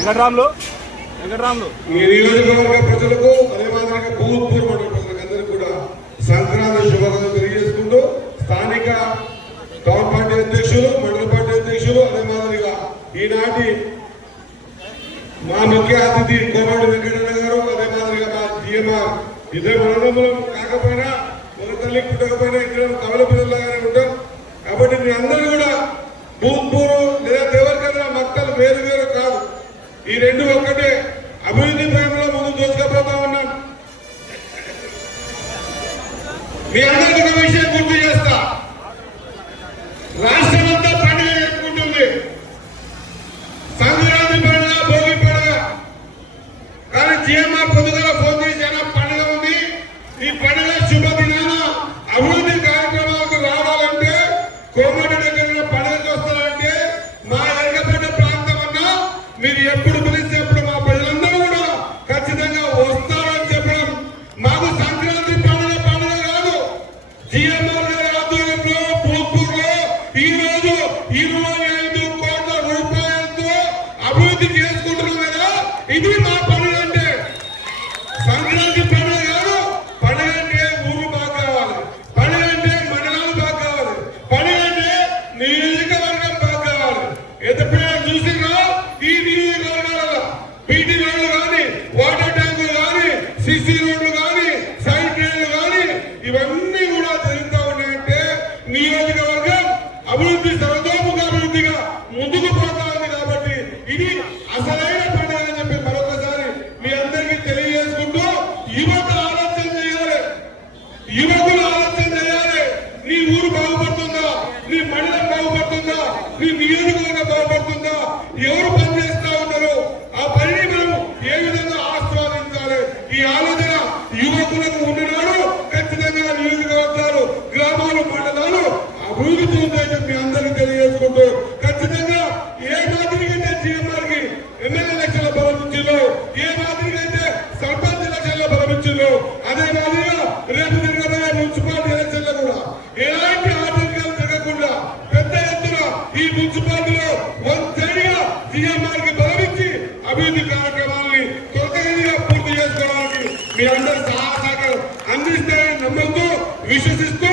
వెంకటరాములు ఈ నియోజకవర్గ ప్రజలకు అదేవిధంగా భూపూర్ మండల ప్రజలందరికీ కూడా సంక్రాంతి శుభాకాంక్షలు తెలియజేసుకుంటూ స్థానిక టౌన్ పార్టీ అధ్యక్షులు మండల పార్టీ అధ్యక్షులు అదేవిధంగా ఈనాటి మా ముఖ్య అతిథి కోమటి వెంకటరమణ గారు అదేవిధంగా మా జిఎంఆర్ ఇద్దరు మనోరమలం కాకపోయినా ఒక తల్లి పుట్టకపోయినా ఇద్దరు కవల పిల్లలాగానే ఉంటాం. కాబట్టి మీ అందరూ కూడా భూపూరు లేదా దేవరకద్ర మక్తలు వేరు వేరు కాదు, ఈ రెండు ఒక్కటే. అభివృద్ధి పరంలో ముందు దోచుకపోతా ఉన్నాం. మీ అందరికీ ఒక విషయం గుర్తు చేస్తా, రాష్ట్రం అంతా పండుగ జరుపుకుంటుంది. సంక్రాంతి పండుగ, భోగి పండుగ. కానీ జిఎంఆర్ పొద్దుగల ఫోన్ చేసిన పండుగ ఉంది. ఈ పండుగ శుభదినాన అభివృద్ధి కార్యక్రమాలకు రావాలంటే కోమటి దగ్గర పండుగ వస్తారంటే మా వెనకబడ్డ ప్రాంతం అన్నా మీరు ఎప్పుడు పిలిస్తే అప్పుడు మా ప్రజలందరూ కూడా ఖచ్చితంగా వస్తారని చెప్పడం. మాకు సంక్రాంతి పండుగ కాదు, జిఎంఆర్ గారి ఆధ్వర్యంలో భూపూర్లో ఈ రోజు 25 కోట్ల రూపాయలతో అభివృద్ధి చేసుకుంటున్నాం కదా. ఇది మా పండుగ అంటే. సంక్రాంతి పండుగ కాదు, పండుగ అంటే ఊరు బాగా కావాలి, పండుగ అంటే మండలాలు బాగా కావాలి, పండుగ అంటే నియోజకవర్గం బాగా కావాలి. ఎప్పుడైనా చూసినా ఈ నియోజకవర్గాలలో బీటీ రోడ్లు కానీ, వాటర్ ట్యాంకులు కానీ, సిసి రోడ్లు కానీ, సైడ్ డ్రైన్లు కానీ ఇవన్నీ కూడా జరుగుతూ ఉన్నాయంటే నియోజకవర్గం అభివృద్ధి సర్వతోముఖ అభివృద్ధిగా ముందుకు పోతా ఉంది. కాబట్టి ఇది అసలైన పండుగ అని చెప్పి మరొకసారి మీ అందరికీ తెలియజేసుకుంటూ, యువత ఆలోచన చేయాలి, యువకులు ఆలోచన చేయాలి. నీ ఊరు బాగుపడుతుందా, నీ మండలం బాగుపడుతుందా, నీ నియోజకవర్గం బాగుపడుతుందా, ఎవరు పని చేస్తా ఉన్నారు, ఆ పనిని మనం ఏ విధంగా ఆస్వాదించాలి. ఈ ఆలోచన యువకులకు ఉన్ననాడు ఖచ్చితంగా నియోజకవర్గాలు, గ్రామాలు, మండలాలు అభివృద్ధి చెందుతాయని మీ అందరికీ తెలియజేసుకుంటూ, ఖచ్చితంగా ఏ మాదిరిగైతే జిఎంఆర్ కి ఎమ్మెల్యే ఎలక్షన్ల బలమిచ్చిందో, ఏ మాదిరిగైతే సర్పంచ్ ఎలక్షన్ల బలమిచ్చిందో, అదే మాదిరిగా రేపు జరగబోయే మున్సిపాలిటీ ఎలక్షన్లు కూడా ఎలాంటి ఆటంకాలు జరగకుండా పెద్ద ఎత్తున ఈ మున్సిపాలిటీలో వంతైగా జిఎంఆర్ కి బలమిచ్చి అభివృద్ధి కార్యక్రమాలని త్వరితగతిగా పూర్తి చేసుకోవడానికి మీ అందరూ సహాయ సహకారం అందిస్తారని నమ్ముతూ, విశ్వసిస్తూ